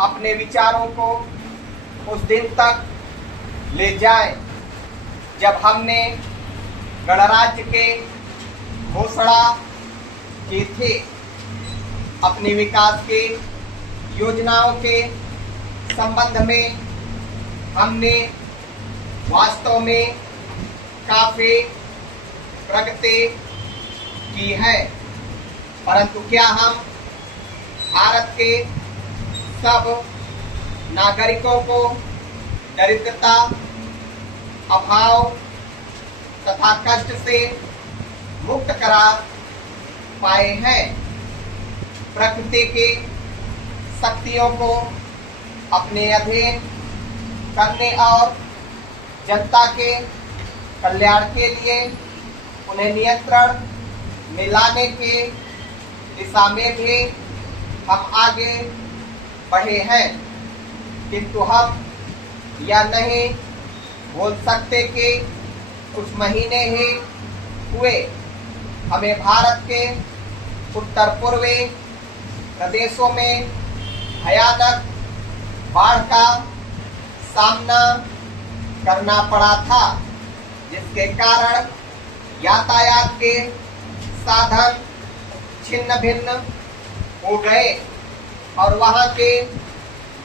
अपने विचारों को उस दिन तक ले जाएं जब हमने गणराज्य के घोषणा की थी। अपनी विकास के योजनाओं के संबंध में हमने वास्तव में काफी प्रगति की है, परंतु क्या हम भारत के सब नागरिकों को दरिद्रता, अभाव तथा कष्ट से मुक्त करा पाए हैं? प्रकृति की शक्तियों को अपने अधीन करने और जनता के कल्याण के लिए उन्हें नियंत्रण में लाने के दिशा में भी हम आगे बढ़े हैं, किंतु हम यह नहीं बोल सकते कि कुछ महीने ही हुए हमें भारत के उत्तर पूर्वी प्रदेशों में भयानक बाढ़ का सामना करना पड़ा था, जिसके कारण यातायात के साधन छिन्न भिन्न हो गए और वहां के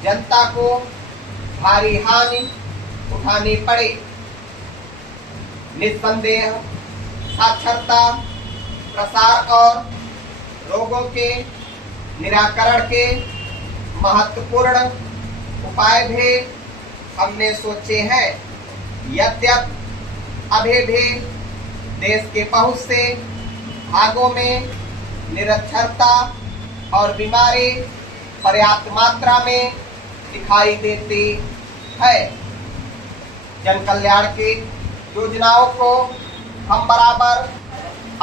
जनता को भारी हानि उठानी पड़ी। निस्संदेह साक्षरता, प्रसार और रोगों के निराकरण के महत्वपूर्ण उपाय भी हमने सोचे हैं। यद्यपि अभी भी देश के बहुत से भागों में निरक्षरता और बीमारी पर्याप्त मात्रा में दिखाई देती है। जन कल्याण की योजनाओं को हम बराबर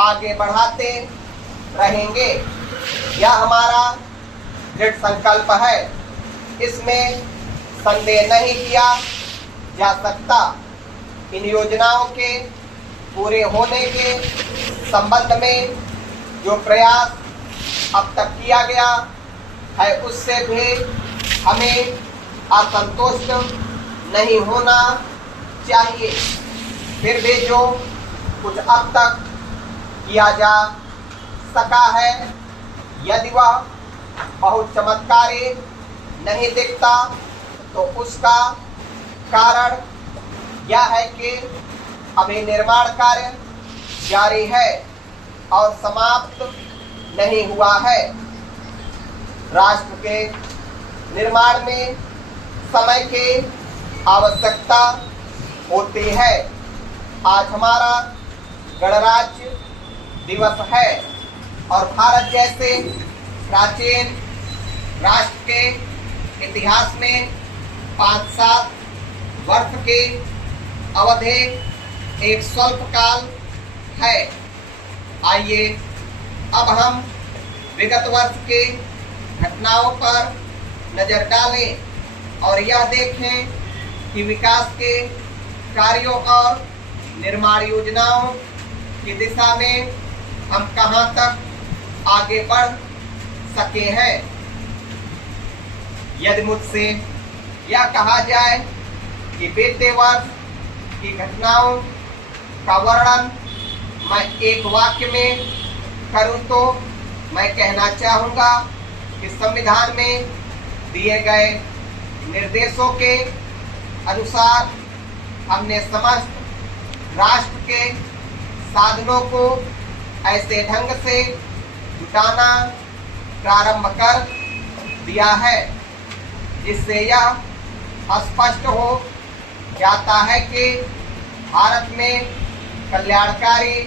आगे बढ़ाते रहेंगे, यह हमारा दृढ़ संकल्प है। इसमें संदेह नहीं किया जा सकता। इन योजनाओं के पूरे होने के संबंध में जो प्रयास अब तक किया गया है, उससे भी हमें असंतुष्ट नहीं होना चाहिए। फिर भी जो कुछ अब तक किया जा सका है, यदि वह बहुत चमत्कारी नहीं दिखता, तो उसका कारण यह है कि अभी निर्माण कार्य जारी है और समाप्त नहीं हुआ है। राष्ट्र के निर्माण में समय की आवश्यकता होती है। आज हमारा गणराज्य दिवस है और भारत जैसे प्राचीन राष्ट्र के इतिहास में 5-7 वर्ष की अवधि एक स्वल्प काल है। आइए अब हम विगत वर्ष की घटनाओं पर नजर डालें और यह देखें कि विकास के कार्यों और निर्माण योजनाओं की दिशा में हम कहां तक आगे बढ़ सके हैं। यदि मुझसे यह कहा जाए कि बीते वर्ष की घटनाओं का वर्णन मैं एक वाक्य में करूं, तो मैं कहना चाहूँगा कि संविधान में दिए गए निर्देशों के अनुसार हमने समस्त राष्ट्र के साधनों को ऐसे ढंग से जुटाना प्रारंभ कर दिया है, जिससे यह स्पष्ट हो जाता है कि भारत में कल्याणकारी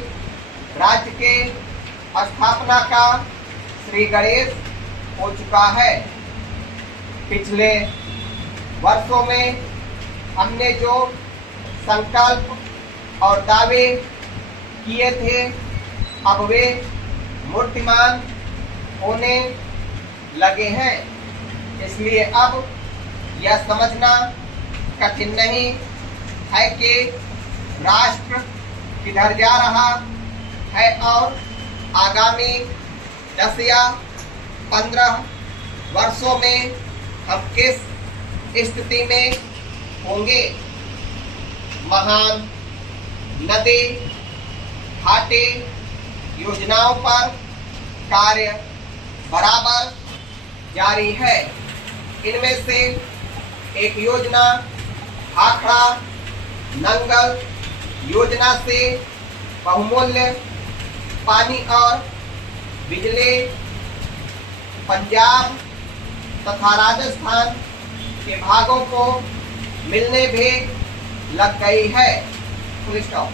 राज्य के स्थापना का श्री गणेश हो चुका है। पिछले वर्षों में हमने जो संकल्प और दावे किए थे, अब वे मूर्तिमान होने लगे हैं। इसलिए अब यह समझना कठिन नहीं है कि राष्ट्र किधर जा रहा है और आगामी 10 या 15 वर्षों में हम किस स्थिति में होंगे। महान नदी घाटे योजनाओं पर कार्य बराबर जारी है। इनमें से एक योजना भाखड़ा नंगल योजना से बहुमूल्य पानी और बिजली पंजाब तथा राजस्थान के भागों को मिलने भी लग गई है। Full stop.